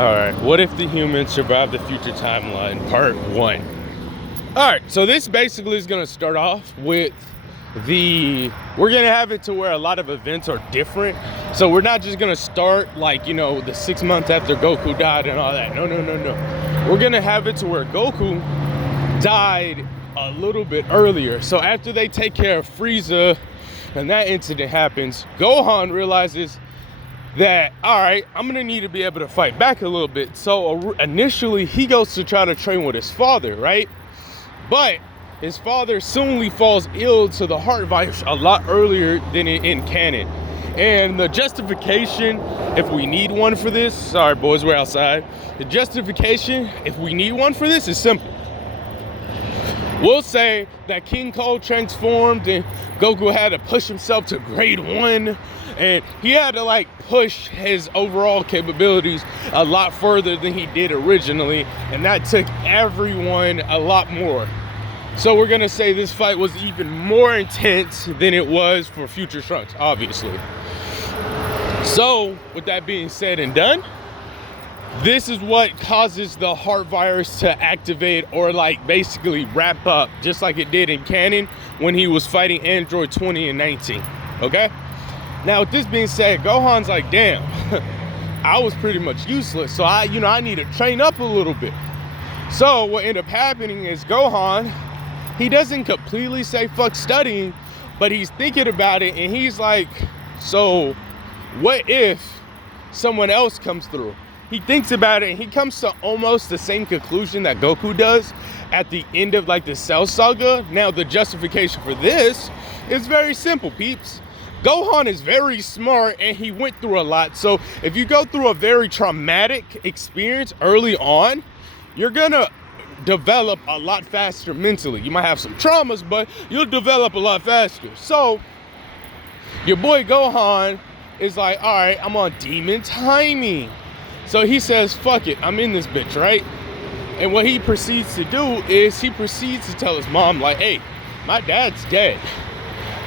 Alright, what if the humans survive the future timeline, part 1. Alright, so this basically is going to start off with we're going to have it to where a lot of events are different. So we're not just going to start like, the 6 months after Goku died and all that. No. We're going to have it to where Goku died a little bit earlier. So after they take care of Frieza and that incident happens, Gohan realizes that, all right, I'm gonna need to be able to fight back a little bit. So initially he goes to try to train with his father, right? But his father soonly falls ill to the heart virus a lot earlier than in canon. And the justification, if we need one for this, sorry boys, we're outside. The justification, if we need one for this, is simple. We'll say that King Cole transformed and Goku had to push himself to grade 1, and he had to like push his overall capabilities a lot further than he did originally, and that took everyone a lot more. So we're gonna say this fight was even more intense than it was for Future Trunks, obviously. So with that being said and done, this is what causes the heart virus to activate or like basically wrap up, just like it did in canon when he was fighting Android 20 and 19, okay? Now with this being said, Gohan's like, damn, I was pretty much useless, so I need to train up a little bit. So what ended up happening is Gohan, he doesn't completely say fuck studying, but he's thinking about it and he's like, so what if someone else comes through? He thinks about it and he comes to almost the same conclusion that Goku does at the end of like the Cell Saga. Now the justification for this is very simple, peeps. Gohan is very smart and he went through a lot. So if you go through a very traumatic experience early on, you're gonna develop a lot faster mentally. You might have some traumas, but you'll develop a lot faster. So your boy Gohan is like, all right, I'm on demon timing. So he says, fuck it, I'm in this bitch, right? And what he proceeds to do is he proceeds to tell his mom, like, hey, my dad's dead.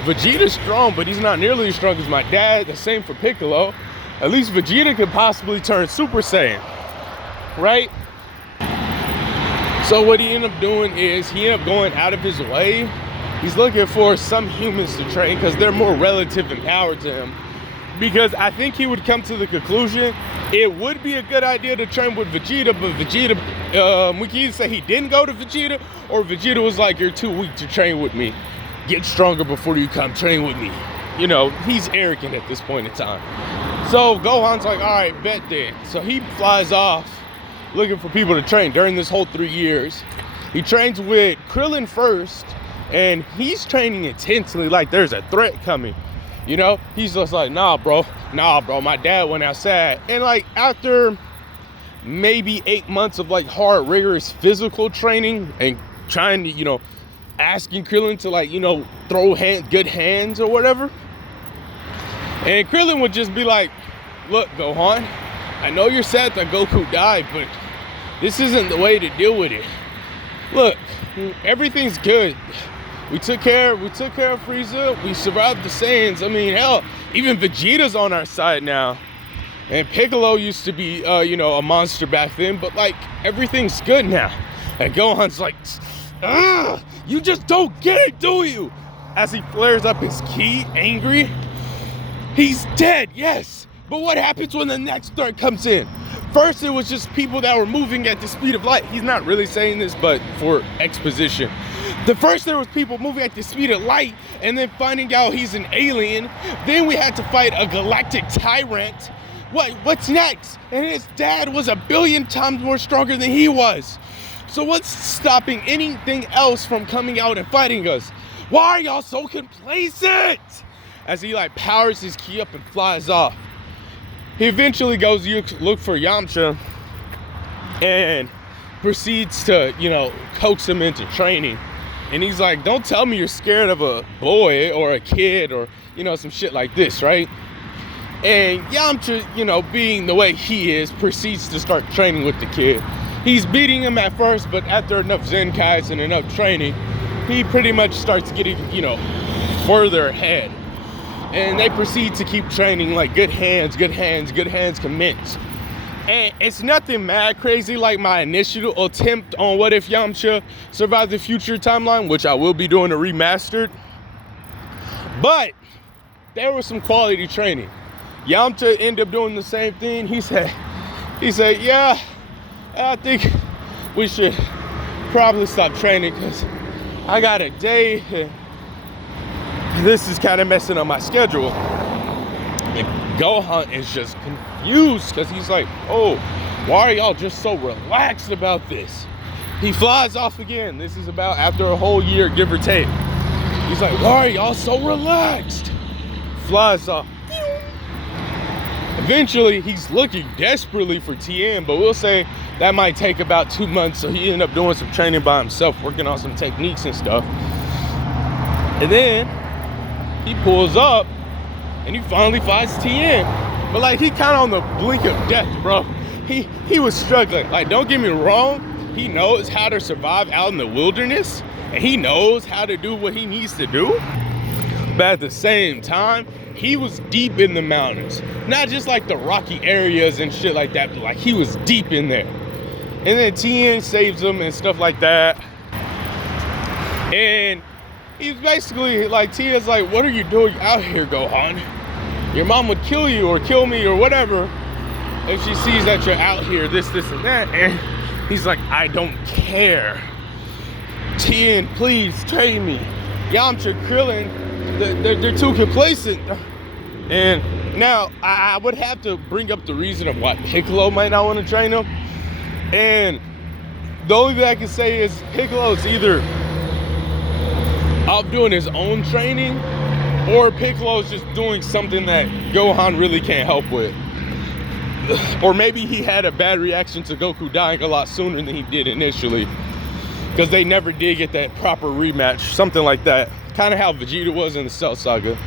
Vegeta's strong, but he's not nearly as strong as my dad. The same for Piccolo. At least Vegeta could possibly turn Super Saiyan, right? So what he ended up doing is he ended up going out of his way. He's looking for some humans to train because they're more relative in power to him. Because I think he would come to the conclusion it would be a good idea to train with Vegeta, but Vegeta, we can either say he didn't go to Vegeta, or Vegeta was like, you're too weak to train with me. Get stronger before you come train with me. He's arrogant at this point in time. So Gohan's like, all right, bet then. So he flies off looking for people to train during this whole 3 years. He trains with Krillin first, and he's training intensely like there's a threat coming. He's just like, nah, bro, my dad went outside. And like after maybe 8 months of like hard, rigorous physical training and trying to, asking Krillin to like, throw good hands or whatever. And Krillin would just be like, look, Gohan, I know you're sad that Goku died, but this isn't the way to deal with it. Look, everything's good. We took care of Frieza. We survived the Saiyans. I mean, hell, even Vegeta's on our side now. And Piccolo used to be, a monster back then. But, like, everything's good now. And Gohan's like, you just don't get it, do you? As he flares up his ki, angry. He's dead, yes. But what happens when the next threat comes in? First, it was just people that were moving at the speed of light. He's not really saying this, but for exposition. First there was people moving at the speed of light, and then finding out he's an alien. Then we had to fight a galactic tyrant. What's next? And his dad was 1 billion times more stronger than he was. So what's stopping anything else from coming out and fighting us? Why are y'all so complacent? As he like powers his ki up and flies off. He eventually goes look for Yamcha and proceeds to, coax him into training. And he's like, don't tell me you're scared of a boy or a kid or, some shit like this, right? And Yamcha, being the way he is, proceeds to start training with the kid. He's beating him at first, but after enough Zenkais and enough training, he pretty much starts getting, further ahead. And they proceed to keep training like good hands commence. And it's nothing mad crazy like my initial attempt on What If Yamcha Survived the Future timeline, which I will be doing a remastered. But there was some quality training. Yamcha ended up doing the same thing. He said, yeah, I think we should probably stop training because I got a date and this is kind of messing up my schedule. And Gohan is just confused because he's like, oh, why are y'all just so relaxed about this? He flies off again. This is about after a whole year, give or take. He's like, why are y'all so relaxed? Flies off. Eventually, he's looking desperately for Tien, but we'll say that might take about 2 months. So he ended up doing some training by himself, working on some techniques and stuff. And then he pulls up and he finally fights Tien. But like, he kind of on the blink of death, bro. He was struggling. Like, don't get me wrong. He knows how to survive out in the wilderness and he knows how to do what he needs to do. But at the same time, he was deep in the mountains. Not just like the rocky areas and shit like that, but like he was deep in there. And then Tien saves him and stuff like that. And he's basically like, Tien's like, what are you doing out here, Gohan? Your mom would kill you or kill me or whatever if she sees that you're out here, this, and that. And he's like, I don't care. Tien, please train me. Yamcha, Krillin, they're too complacent. And now I would have to bring up the reason of why Piccolo might not want to train him. And the only thing I can say is Piccolo's either out doing his own training or Piccolo's just doing something that Gohan really can't help with. Or maybe he had a bad reaction to Goku dying a lot sooner than he did initially, because they never did get that proper rematch, something like that. Kind of how Vegeta was in the Cell Saga.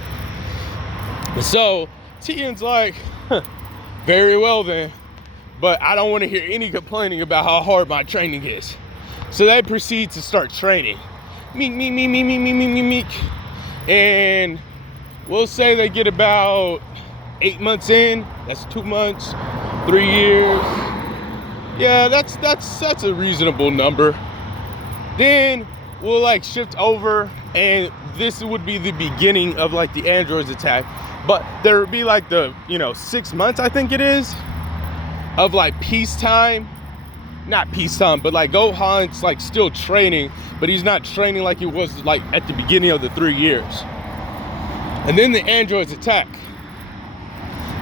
So Tien's like, very well then, but I don't want to hear any complaining about how hard my training is. So they proceed to start training. Meek. And we'll say they get about 8 months in. That's 2 months, 3 years. Yeah, that's a reasonable number. Then we'll like shift over, and this would be the beginning of like the androids attack. But there would be like the, 6 months, I think it is, of like peacetime. Not peacetime, but like Gohan's like still training, but he's not training like he was like at the beginning of the 3 years. And then the androids attack.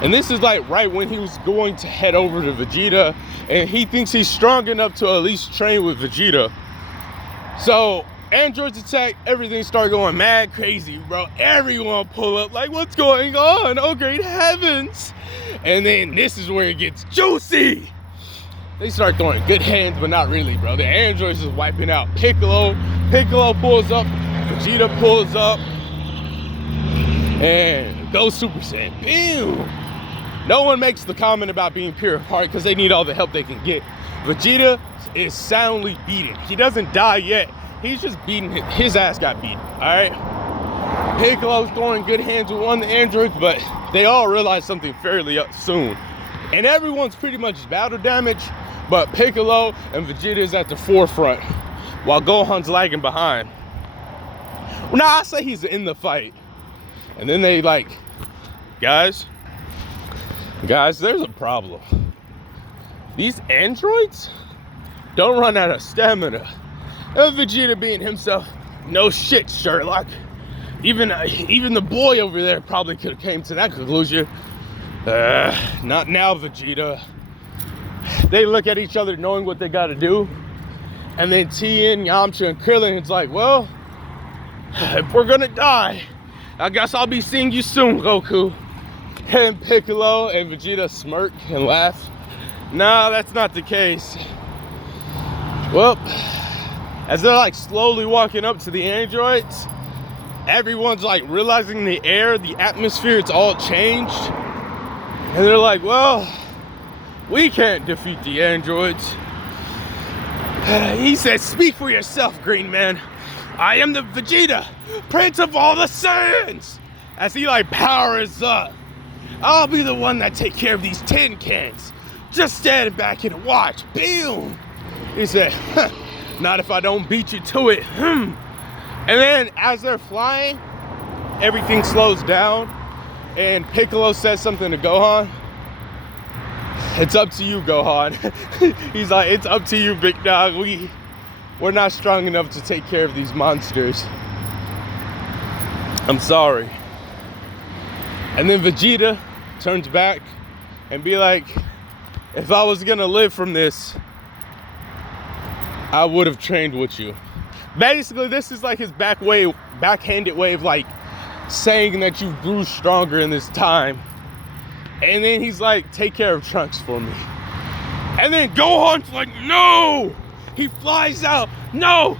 And this is like right when he was going to head over to Vegeta, and he thinks he's strong enough to at least train with Vegeta. So androids attack, everything started going mad crazy, bro. Everyone pull up like, what's going on? Oh, great heavens. And then this is where it gets juicy. They start throwing good hands, but not really, bro. The androids is wiping out Piccolo. Piccolo pulls up, Vegeta pulls up, and goes Super Saiyan. Boom. No one makes the comment about being pure of heart because they need all the help they can get. Vegeta is soundly beaten. He doesn't die yet. He's just beaten. His ass got beaten, all right? Piccolo's throwing good hands with one of the androids, but they all realize something fairly soon. And everyone's pretty much battle damage, but Piccolo and Vegeta is at the forefront while Gohan's lagging behind. Well, now I say he's in the fight. And then they like, guys, there's a problem. These androids don't run out of stamina. And Vegeta being himself, no shit, Sherlock. Even the boy over there probably could have came to that conclusion. Not now, Vegeta. They look at each other knowing what they gotta do. And then Tien, Yamcha, and Krillin, it's like, well, if we're gonna die, I guess I'll be seeing you soon, Goku. And Piccolo and Vegeta smirk and laugh. No, that's not the case. Well, as they're like slowly walking up to the androids, everyone's like realizing the air, the atmosphere, it's all changed. And they're like, well, we can't defeat the androids. He says, speak for yourself, Green Man. I am the Vegeta, Prince of all the Saiyans. As he like powers up, I'll be the one that take care of these tin cans. just stand back and watch. Boom. He said, huh, not if I don't beat you to it. And then as they're flying, everything slows down, and Piccolo says something to Gohan. It's up to you, Gohan. He's like, it's up to you, big dog. We're not strong enough to take care of these monsters. I'm sorry. And then Vegeta turns back and be like, if I was gonna live from this, I would have trained with you. Basically, this is like his backhanded way of like saying that you grew stronger in this time. And then he's like, take care of Trunks for me. And then Gohan's like, no! He flies out. No!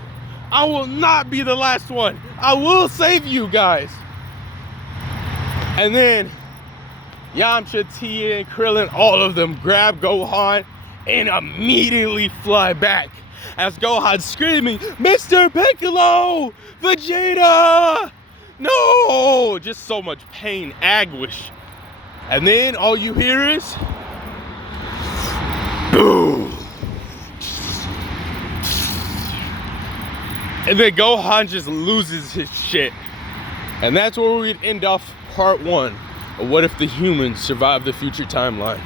I will not be the last one. I will save you guys. And then Yamcha, Tia, and Krillin, all of them grab Gohan and immediately fly back. As Gohan's screaming, Mr. Piccolo! Vegeta! No! Just so much pain, anguish. And then all you hear is boom. And then Gohan just loses his shit. And that's where we'd end off part 1 of What If the Humans Survive the Future Timeline.